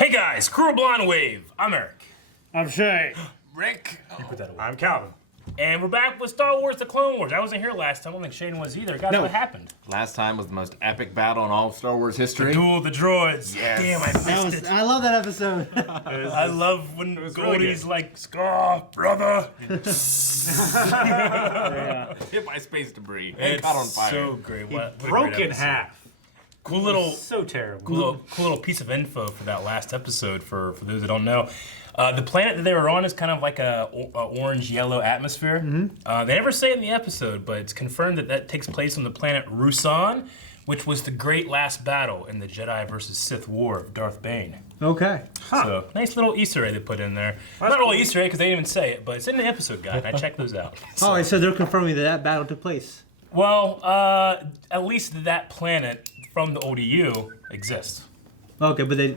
Hey guys, Crew of Blonde Wave. I'm Eric. I'm Shay. Rick. You put that away. I'm Calvin. And we're back with Star Wars The Clone Wars. I wasn't here last time. I don't think Shane was either. Guys, what happened? Last time was the most epic battle in all of Star Wars history. Duel of the Droids. Yes. Damn, I missed it. I love that episode. I love when Goldie's like, Scar, brother. Hit by space debris. And It's caught on fire. so great. What a Broke great in episode. half. Cool little... So terrible. Cool little piece of info for that last episode for those that don't know. The planet that they were on is kind of like a orange-yellow atmosphere. They never say it in the episode, but it's confirmed that that takes place on the planet Rusan, which was the great last battle in the Jedi versus Sith War of Darth Bane. Okay. So, nice little Easter egg they put in there. Not a little Easter egg because they didn't even say it, but it's in the episode guide. I checked those out. All right, so they're confirming that that battle took place. Well, at least that planet from the ODU exists. Okay, but they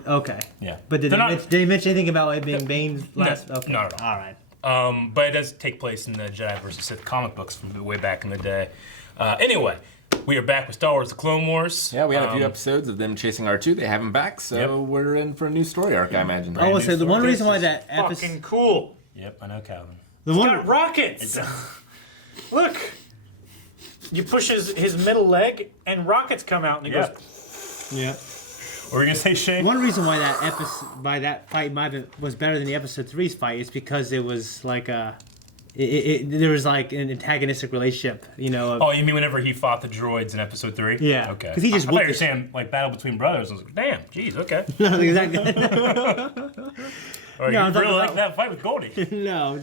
Yeah. But did they mention anything about it being Bane's last? No, Okay. not at all. All right. But it does take place in the Jedi vs. Sith comic books from way back in the day. Anyway, we are back with Star Wars The Clone Wars. Yeah, we had a few episodes of them chasing R2. They have him back, so we're in for a new story arc, I imagine. I will say the one story. reason why that Fucking episode, cool. Yep, I know, Calvin. the Got one, rockets. Look. You push his middle leg, and rockets come out, and he goes. yeah. What were you gonna say, Shane? One reason why that fight was better than the episode 3's fight is because it was like there was like an antagonistic relationship, you know. Oh, you mean whenever he fought the droids in episode 3? Yeah. Okay. 'Cause he just I thought you were whooped saying like battle between brothers. I was like, damn, jeez, okay. No, exactly. Or No, you I'm talking really like about- that fight with Goldie. No,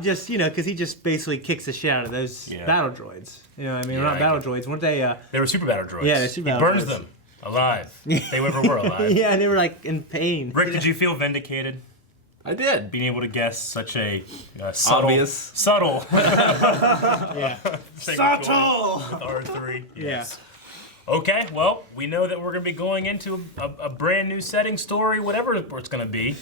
just you know, because he just basically kicks the shit out of those battle droids. You know what I mean? Yeah, Not I battle droids, weren't they? They were super battle droids. Yeah, they're super He battle burns droids. them alive. They ever were alive. Yeah, and they were like in pain. Rick, did you feel vindicated? I did. Being able to guess such a subtle, Obvious. subtle, Yeah. subtle with R3. Yes. Okay, well, we know that we're going to be going into a brand new setting, story, whatever it's going to be.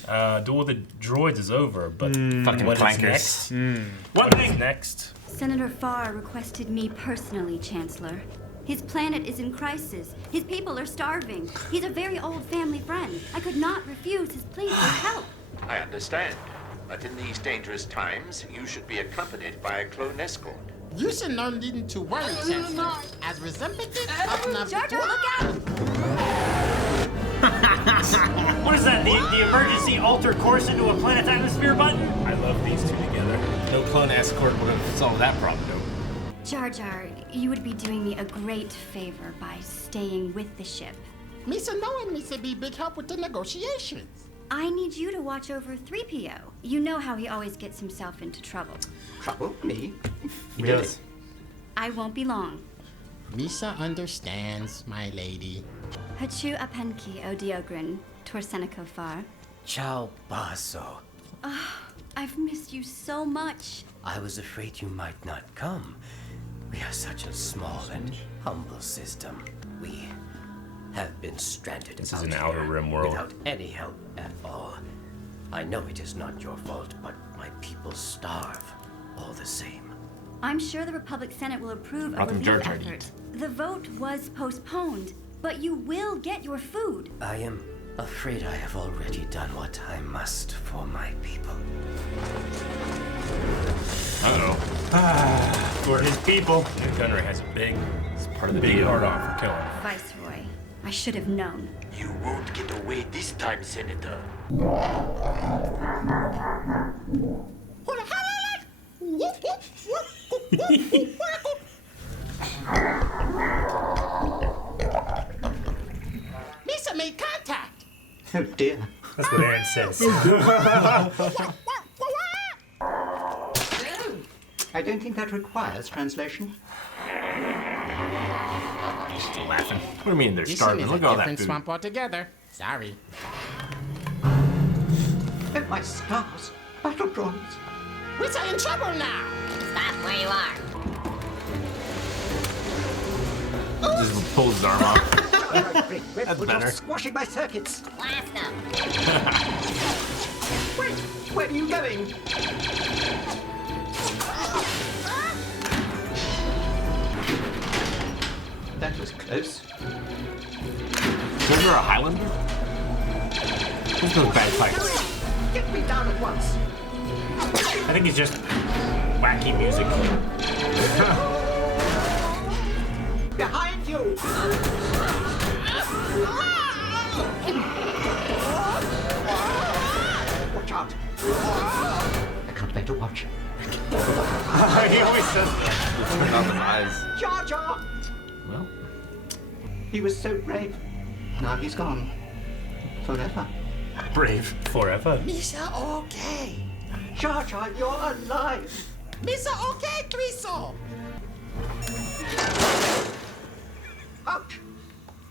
Duel of the Droids is over, but Fucking what is clankers. next? One What is thing. next? Senator Farr requested me personally, Chancellor. His planet is in crisis. His people are starving. He's a very old family friend. I could not refuse his plea for help. I understand. But in these dangerous times, you should be accompanied by a clone escort. You should no need to worry, Chancellor. As representative of Jar Jar, look out! What is that? The emergency alter course into a planet's atmosphere button? I love these two together. No clone escort would have solved that problem, though. Jar Jar, you would be doing me a great favor by staying with the ship. Misa knowing Misa be big help with the negotiations. I need you to watch over 3PO. You know how he always gets himself into trouble. Trouble? Me? He does. I won't be long. Misa understands, my lady. Hachu apenki o diogrin, torseneco far. Ciao, Basso. I've missed you so much. I was afraid you might not come. We are such a small and humble system. We have been stranded This is out an here Outer Rim world. without any help at all. I know it is not your fault, but my people starve all the same. I'm sure the Republic Senate will approve a Brought them relief Jar Jar to effort. The vote was postponed, but you will get your food. I am afraid I have already done what I must for my people. Uh-oh. For his people. New Gunnery has a big, It's part of the big deal. hard on for killing. Viceroy, I should have known. You won't get away this time, Senator. Misa made contact. Oh dear. That's what Aaron says. I don't think that requires translation. Still laughing. What do you mean they're This starving? is Look a at all that different food. swamp altogether. Sorry. Oh, my stars. Battle droids. Misa in trouble now. Stop where you are. Just pulls his arm off. That's better. Squashing my circuits. Blast them. Wait, where are you going? That was close. Was there a Highlander? Those bagpipes. Get me down at once. I think he's just wacky music. Behind you. Watch out. I can't bear to watch. He always says that. Turn off his eyes. Jar Jar! Well, He was so brave. Now he's gone. Forever. Brave. Forever. Misa, okay. Jar Jar, you're alive. Misa, okay, Triso. Ouch.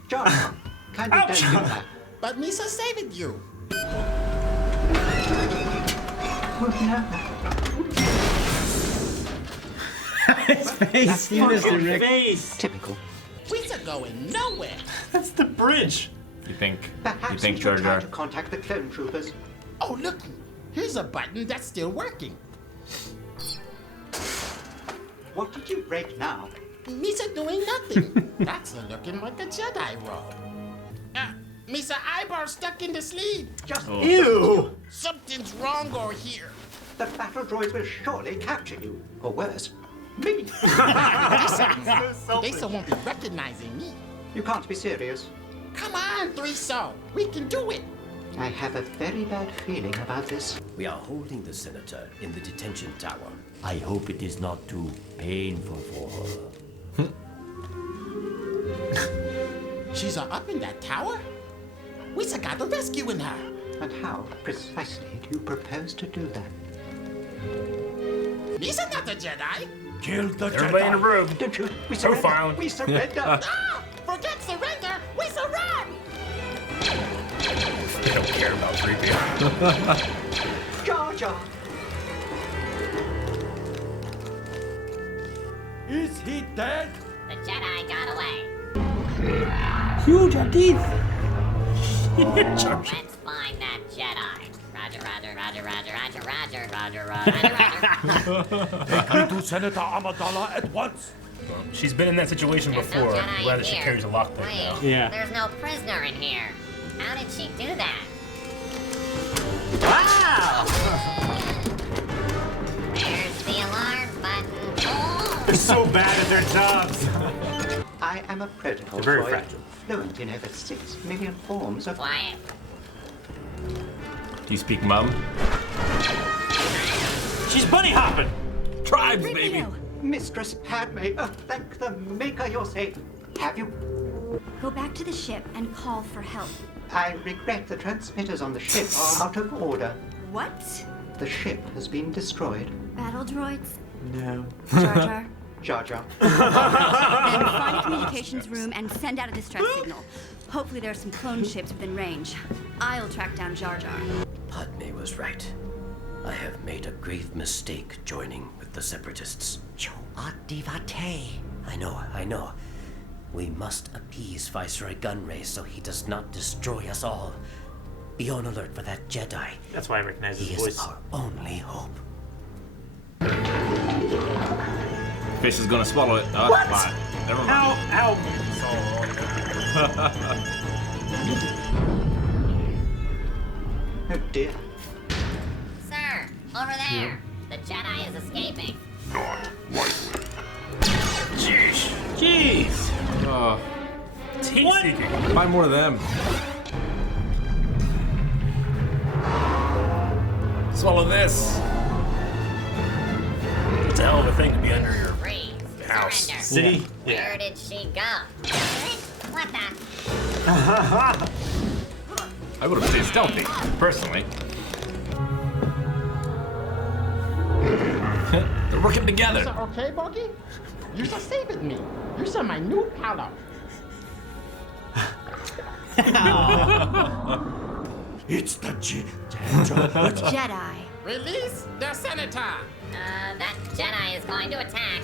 Jar Jar, kindly don't do that. But Misa saved you. His face, you missed it, Rick. Face. Typical. We're going nowhere. That's the bridge. you think Perhaps we Jar should try Jar? to contact the clone troopers. Oh, look. Here's a button that's still working. What did you break now? Misa doing nothing. That's looking like a Jedi robe. Misa eyeball stuck in the sleeve. Just Ew. Something's wrong over here. the battle droids will surely capture you. Or worse, me. They still won't be recognizing me. You can't be serious. Come on, Threeso. We can do it. I have a very bad feeling about this. We are holding the senator in the detention tower. I hope it is not too painful for her. She's up in that tower? We got to rescuing her. And how precisely do you propose to do that? Misa not a Jedi. Kill the Everybody in the room. Don't you? We surrender. Profiling. We surrender. Ah! Forget surrender. We surrender. They don't care about 3PO. Jar Jar. Is he dead? The Jedi got away. Huge teeth. Let's find that Jedi. Roger, roger, roger, roger, roger, roger, roger, roger, roger. Take me to Senator Amidala at once. She's been in that situation There's no before. Jedi Glad in that she here. carries a lockpick Wait, now. Yeah. There's no prisoner in here. How did she do that? Wow! There's the alarm button. Oh! They're so bad at their jobs. I am a protocol They're very droid, fragile. fluent in over 6 million forms of... Quiet. Do you speak mum? She's bunny hopping. Tribes, baby. Mistress Padme, thank the Maker you're safe. Have you? Go back to the ship and call for help. I regret the transmitters on the ship are out of order. What? The ship has been destroyed. Battle droids? No. Jar Jar? Jar Jar. Then find a communications room and send out a distress signal. Hopefully there are some clone ships within range. I'll track down Jar Jar. Padme was right. I have made a grave mistake joining with the Separatists. You are devotee. I know. We must appease Viceroy Gunray so he does not destroy us all. Be on alert for that Jedi. That's why I recognize He his is voice. our only hope. Fish is gonna swallow it. Oh, What? Fine. Never mind. Ow! Oh dear. Sir, over there. The Jedi is escaping. Jeez. Oh, Teeth seeking. find more of them. Swallow this. It's a hell of a thing to be under your Freeze. house. Surrender. City? Where did she go? What the? I would have stayed stealthy, personally. They're working together. Is that okay, Boggy? You're so saving me. You're my new pal. It's the Jedi. Release the senator. That Jedi is going to attack.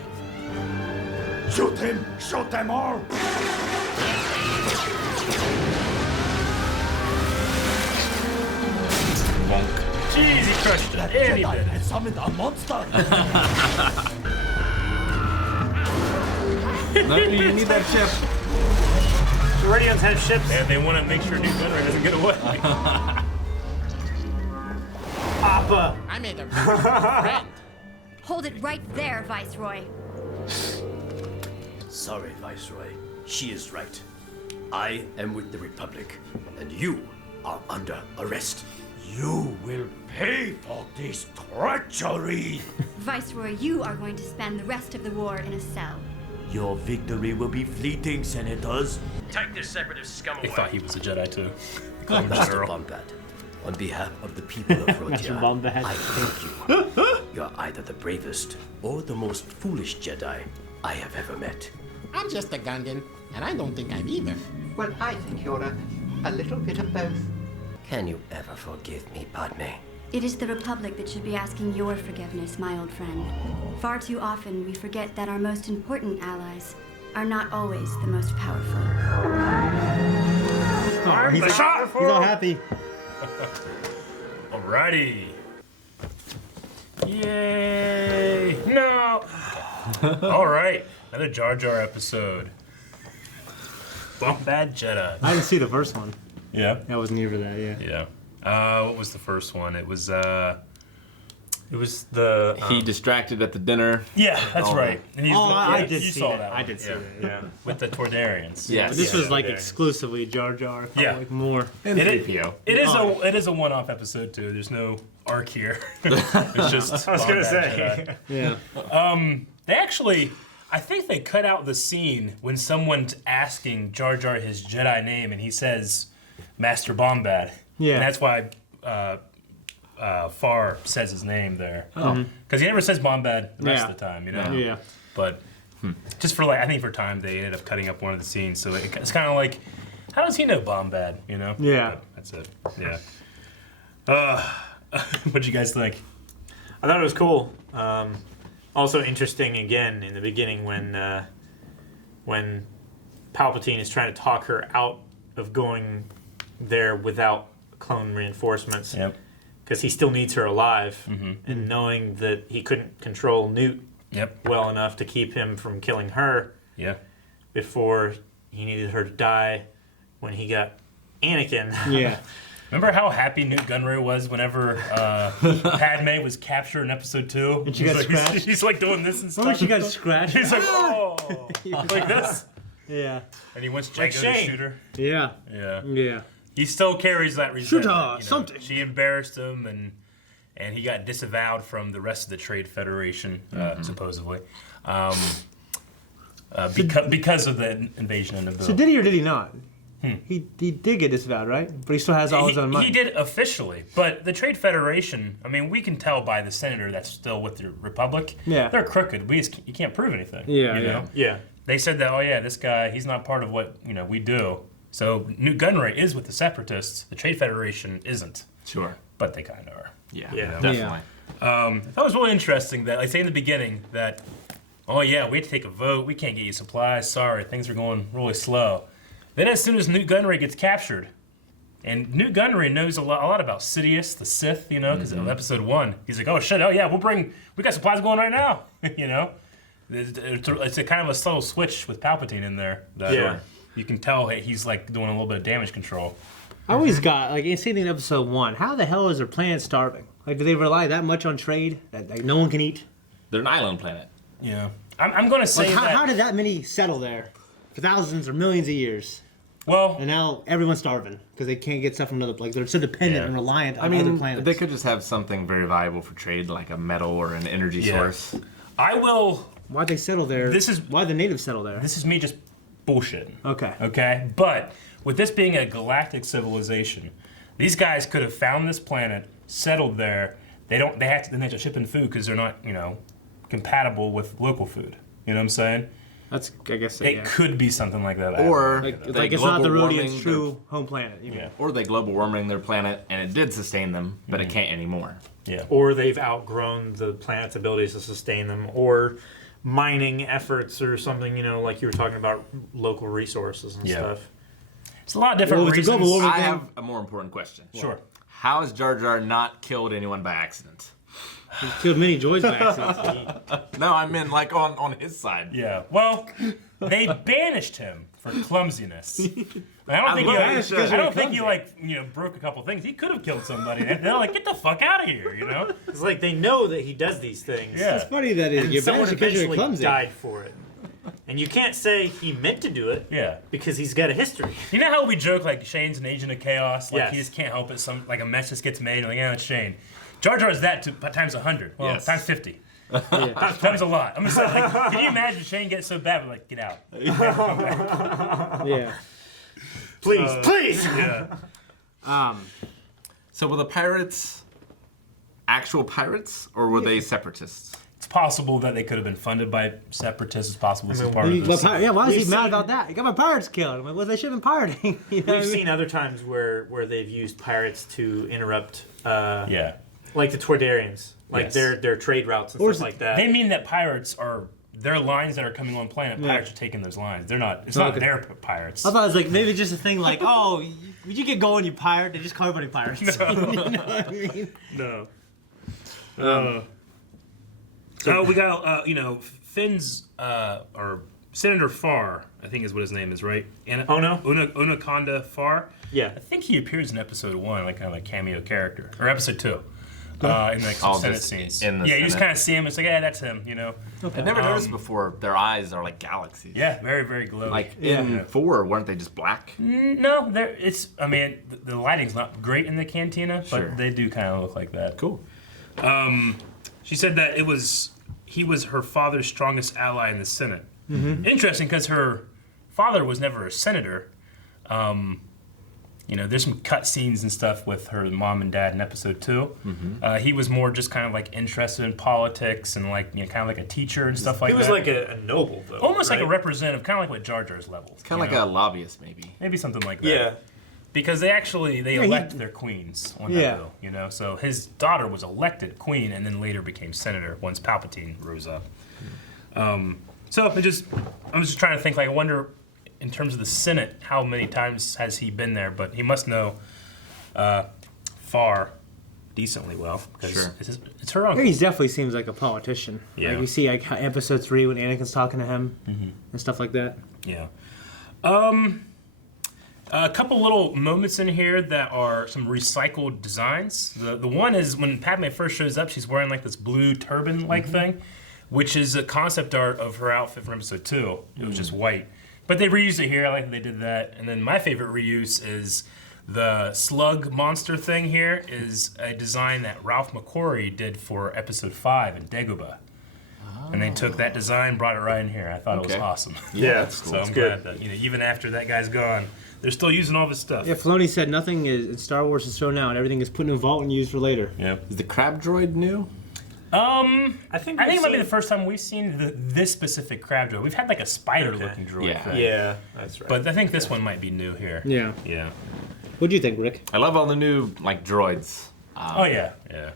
Shoot him! Shoot them all! Jeez, he crushed it. And he did. has summoned a monster! No, you need that chip. The Radians have ships. And they want to make sure New Gunray doesn't get away. Papa! I made a very good friend. Hold it right there, Viceroy. Sorry, Viceroy. She is right. I am with the Republic, and you are under arrest. You will pay for this treachery. Viceroy, you are going to spend the rest of the war in a cell. Your victory will be fleeting, Senators. Take this separatist scum They away. thought he was a Jedi too. Called him Master General. Bombad, on behalf of the people of Master Rotia, Bombad. I thank you. You're either the bravest or the most foolish Jedi I have ever met. I'm just a Gungan, and I don't think I'm either. Well, I think you're a little bit of both. Can you ever forgive me, Padme? It is the Republic that should be asking your forgiveness, my old friend. Far too often, we forget that our most important allies are not always the most powerful. Oh, he's all happy. Alrighty. Yay! No. All right, another Jar Jar episode. Bombad Jedi. I didn't see the first one. Yeah. I wasn't here for that. Yeah. Yeah. What was the first one? It was the. He distracted at the dinner. Yeah, that's Oh. right. And he's I did you see saw that. that. I one, did see yeah. that. Yeah. With the Tordarians. Yes. But this Yeah, was like Tordarians. exclusively Jar Jar. Yeah. Like more. And It is, 3PO. it is a one-off episode too. There's no arc here. It's just. I was gonna Bombad say. Jedi. Yeah. They actually, I think they cut out the scene when someone's asking Jar Jar his Jedi name and he says Master Bombad. Yeah. And that's why Far says his name there. Because he never says Bombad the rest of the time, you know? Yeah. But just for I think for time, they ended up cutting up one of the scenes. So it's kind of like, how does he know Bombad, you know? Yeah. But that's it. Yeah. What'd you guys think? I thought it was cool. Also interesting again in the beginning when Palpatine is trying to talk her out of going there without clone reinforcements. Yep. Because he still needs her alive, and knowing that he couldn't control Newt well enough to keep him from killing her Yeah. before he needed her to die when he got Anakin. Yeah. Remember how happy Newt Gunray was whenever Padme was captured in episode 2? And she got scratched? He's like doing this and stuff. Remember she got scratched? He's like, oh, like this. Yeah. And he wants Like Jango to Shane. shoot her. Yeah. Yeah. Yeah. He still carries that Shoot resentment. her, you know. something. She embarrassed him, and he got disavowed from the rest of the Trade Federation, supposedly, because of the invasion in the bill. So did he or did he not? He did get disavowed, right? But he still has all his own money. He did officially, but the Trade Federation, I mean, we can tell by the senator that's still with the Republic. Yeah. They're crooked. You can't prove anything. Yeah, you yeah. know? Yeah. They said that, oh yeah, this guy, he's not part of what, we do. So Newt Gunray is with the Separatists. The Trade Federation isn't. Sure. But they kind of are. Yeah, Yeah. definitely. That was really interesting that, like, say in the beginning that, oh yeah, we had to take a vote. We can't get you supplies. Sorry, things are going really slow. Then as soon as Newt Gunray gets captured, and Newt Gunray knows a lot about Sidious, the Sith, because of episode 1. He's like, oh shit, oh yeah, we got supplies going right now, It's a kind of a subtle switch with Palpatine in there. That Yeah. You can tell he's like doing a little bit of damage control. I always got, like, same thing in episode 1. How the hell is their planet starving? Like, do they rely that much on trade that like, no one can eat? They're an island planet. Yeah. I'm going to say Like, that... how did that many settle there for thousands or millions of years? Well... And now everyone's starving because they can't get stuff from another... Like, they're so dependent and reliant on other planets. They could just have something very valuable for trade, like a metal or an energy source. I will... Why'd they settle there? This is... Why'd the natives settle there? This is me just bullshitting. Okay. Okay? But with this being a galactic civilization, these guys could have found this planet, settled there. They have to ship in food because they're not, compatible with local food. You know what I'm saying? That's, I guess, It could be something like that. Or like it's not the Rhodians' true home planet. Yeah. Or they global warming their planet and it did sustain them, but it can't anymore. Yeah. Or they've outgrown the planet's abilities to sustain them, or mining efforts or something, like you were talking about local resources and stuff. It's a lot of different reasons. I have a more important question. Sure. How has Jar Jar not killed anyone by accident? He's killed many droids by accident. No, I meant like on his side. Yeah. Well, they banished him for clumsiness. I don't think love he like broke a couple things. He could have killed somebody. And they're like, get the fuck out of here, you know? It's like they know that he does these things. Yeah. It's funny that And you're someone banished because you're eventually clumsy. died for it. And you can't say he meant to do it. Yeah. Because he's got a history. You know how we joke like Shane's an agent of chaos? Like Yes. he just can't help it. Some like a mess just gets made. Like, yeah, it's Shane. Jar Jar is that times 100. Well, Yes. times 50. Times a lot. I'm just like, can you imagine Shane gets so bad? We're like, get out. Yeah. Please. Yeah. So were the pirates actual pirates, or were they separatists? It's possible that they could have been funded by separatists. It's possible this is part of this. Why is he mad about that? He got my pirates killed. I'm like, well, they should have been pirating. You know We've seen other times where they've used pirates to interrupt, like the Tordarians, like their trade routes and stuff like that. They mean that pirates are their lines that are coming on planet. Pirates are taking those lines. They're not. It's not their pirates. I thought it was like maybe just a thing like, oh, would you get going, you pirate? They just call everybody pirates. No. You know what I mean? No. So we got Finn's or Senator Farr, I think is what his name is, right? Unaconda Farr. Yeah. I think he appears in episode 1, like kind of a cameo character, or episode 2. In like some Senate scenes. In the you Senate. just kind of see him. It's like, yeah, that's him. You know. I've never noticed before. Their eyes are like galaxies. Yeah, very, very glowing. Like in 4, weren't they just black? No, it's. I mean, the lighting's not great in the cantina, but they do kind of look like that. Cool. She said that he was her father's strongest ally in the Senate. Mm-hmm. Interesting, because her father was never a senator. There's some cut scenes and stuff with her mom and dad in episode 2. Mm-hmm. He was more just kind of like interested in politics and like kind of like a teacher and stuff like that. He was like a noble, though. Almost like a representative, kind of like what Jar Jar's level. Kind of like a lobbyist, maybe. Maybe something like that. Yeah. Because they elect their queens on that bill, So his daughter was elected queen and then later became senator once Palpatine rose up. I'm just trying to think. Like, I wonder, in terms of the Senate, how many times has he been there? But he must know Farr decently well. Sure. It's her uncle. He definitely seems like a politician. Yeah. Like we see like episode 3 when Anakin's talking to him and stuff like that. Yeah. A couple little moments in here that are some recycled designs. The one is when Padme first shows up, she's wearing like this blue turban-like thing, which is a concept art of her outfit from episode 2. It was just white. But they reused it here. I like that they did that. And then my favorite reuse is the slug monster thing here is a design that Ralph McQuarrie did for episode 5 in Dagobah. And they took that design, brought it right in here. I thought it was awesome. Yeah, that's cool. So I'm glad that even after that guy's gone, they're still using all this stuff. Yeah, Filoni said nothing in Star Wars is thrown out. Everything is put in a vault and used for later. Yeah. Is the crab droid new? I think it might be the first time we've seen this specific crab droid. We've had like a spider-looking droid thing. Yeah, that's right. But I think this one might be new here. Yeah. Yeah. What do you think, Rick? I love all the new like droids. Yeah.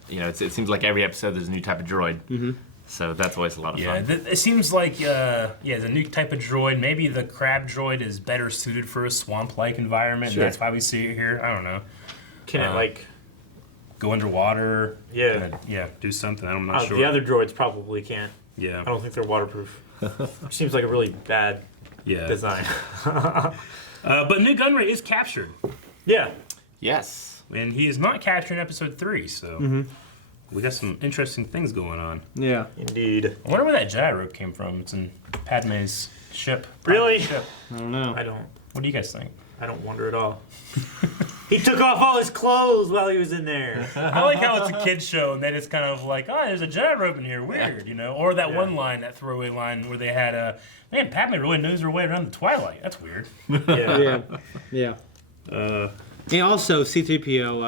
It seems like every episode there's a new type of droid. Mm-hmm. So that's always a lot of fun. It seems like the new type of droid. Maybe the crab droid is better suited for a swamp-like environment. Sure. And that's why we see it here. I don't know. Can it like go underwater? Yeah. Do something. I'm not sure. The other droids probably can't. Yeah. I don't think they're waterproof. Which seems like a really bad design. But New Gunray is captured. Yeah. Yes. And he is not captured in episode 3, so we got some interesting things going on. Yeah. Indeed. I wonder where that Jedi robe came from. It's in Padme's ship. Really? I don't know. I don't. What do you guys think? I don't wonder at all. He took off all his clothes while he was in there. I like how it's a kid's show and they just kind of like, oh, there's a Jedi robe in here. Weird, Or that one line, that throwaway line where they had man, Padme really knows her way around the Twilight. That's weird. Yeah. And also C-3PO,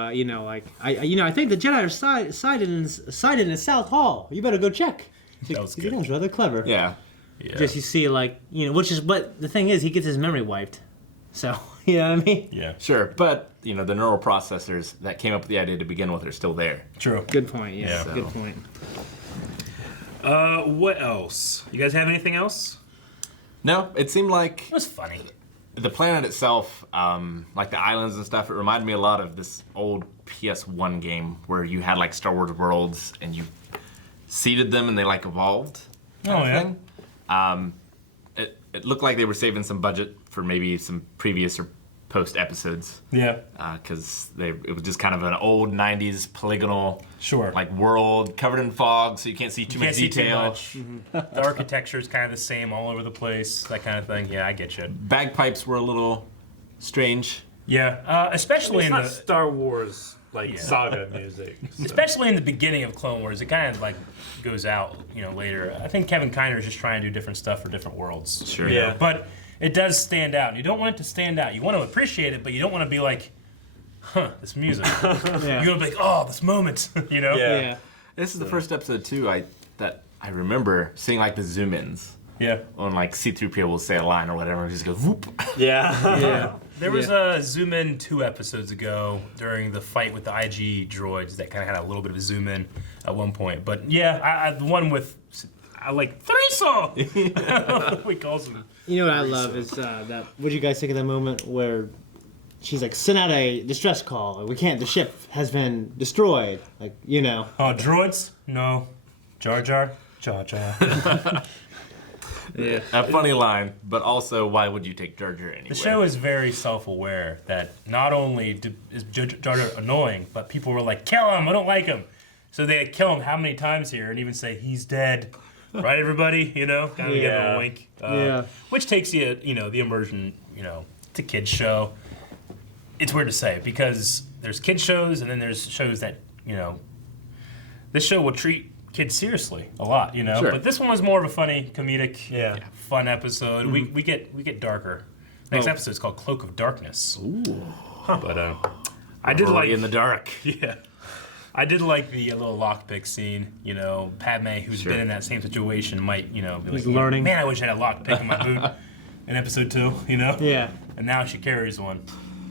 I think the Jedi are sighted in South Hall. You better go check. That was good. That was rather clever. Yeah. Just you see, which is what the thing is, he gets his memory wiped. So, you know what I mean? Yeah. Sure, but the neural processors that came up with the idea to begin with are still there. True. Good point. Yeah. So. Good point. What else? You guys have anything else? No, it seemed like It was funny. the planet itself, like the islands and stuff, it reminded me a lot of this old PS1 game where you had like Star Wars worlds and you seeded them and they like evolved. Kind of thing. It looked like they were saving some budget for maybe some previous or post episodes. Yeah. Because it was just kind of an old '90s polygonal, Sure. like world covered in fog, so you can't see too much detail. The architecture is kind of the same all over the place, that kind of thing. Yeah, I get you. Bagpipes were a little strange. Yeah, especially It's in not the Star Wars saga music. So. especially in the beginning of Clone Wars. It kind of like goes out, later. I think Kevin Kiner is just trying to do different stuff for different worlds. Sure. Yeah. But it does stand out. You don't want it to stand out. You want to appreciate it, but you don't want to be like, huh, this music. Yeah. You want to be like, oh, this moment, Yeah. This is the first episode too. That I remember seeing like the zoom ins. Yeah. On like C-3PO will say a line or whatever, and just go whoop. Yeah. Yeah. There was a zoom in 2 episodes ago during the fight with the IG droids that kind of had a little bit of a zoom in at one point. But yeah, the one with, I like, Threesel! We calls him. You know what I love is that. What do you guys think of that moment where she's like, send out a distress call. We can't. The ship has been destroyed. Like, Oh, droids? No. Jar Jar? Jar Jar. Yeah. A funny line, but also, why would you take Jar Jar anyway? The show is very self-aware that not only is Jar Jar annoying, but people were like, kill him, I don't like him. So they kill him how many times here and even say, he's dead. Right, everybody? Kind of give him a wink. Which takes you, the immersion, it's a kid's show. It's weird to say because there's kids shows and then there's shows that, this show will treat kids seriously a lot, Sure. But this one was more of a funny, comedic, fun episode. Mm-hmm. We get darker. Next episode is called Cloak of Darkness. Ooh. But I did like in the dark. Yeah. I did like the little lockpick scene. Padme, who's been in that same situation, might be like, learning. Man, I wish I had a lockpick in my boot in episode 2. Yeah. And now she carries one.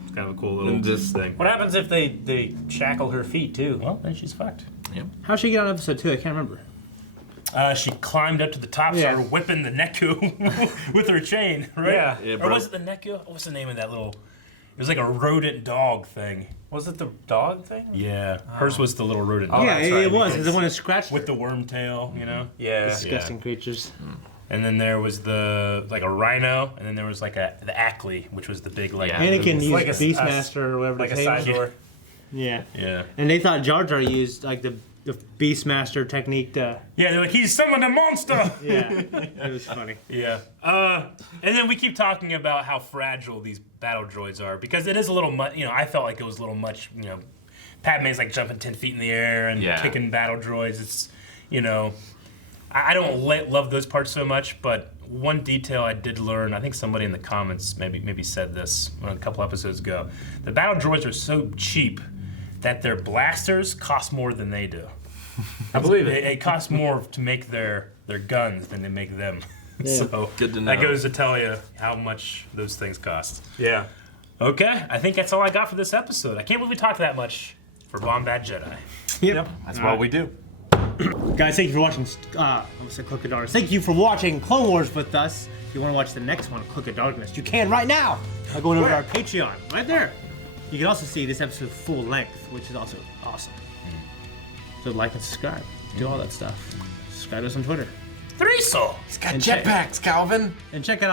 It's kind of a cool little And just- thing. What happens if they shackle her feet too? Well, then she's fucked. How'd she get on episode 2? I can't remember. She climbed up to the top, started whipping the Neku with her chain, right? Yeah. Or was it the Neku? What's the name of that little? It was like a rodent dog thing. Was it the dog thing? Yeah, hers was the little rodent. Oh, dog. Yeah, that's right. it was. The one that scratched With the worm tail, Yeah. disgusting creatures. And then there was a rhino, and then there was the Ackley, which was the big Anakin used like a- Beastmaster or whatever Like the a tail. side door. Yeah. Yeah. And they thought Jar Jar used like the Beastmaster technique to. Yeah, they're like, he's summoned a monster! Yeah. It was funny. Yeah. And then we keep talking about how fragile these battle droids are, because it is a little much, I felt like it was a little much, Padme's like jumping 10 feet in the air and kicking battle droids. It's, I don't love those parts so much, but one detail I did learn, I think somebody in the comments maybe said this a couple episodes ago, the battle droids are so cheap that their blasters cost more than they do. I believe it. It costs more to make their guns than to make them. Yeah. So Good to know. that goes to tell you how much those things cost. Yeah. Okay, I think that's all I got for this episode. I can't believe we talked that much for Bombad Jedi. Yep. That's what we do. Guys, thank you for watching. I almost said Cloak of Darkness. Thank you for watching Clone Wars with us. If you want to watch the next one, Cloak of Darkness, you can right now by going over to our Patreon. Right there. You can also see this episode full length, which is also awesome. So like and subscribe. Do all that stuff. Subscribe to us on Twitter. Threesel! He's got And check- jetpacks, Calvin. And check out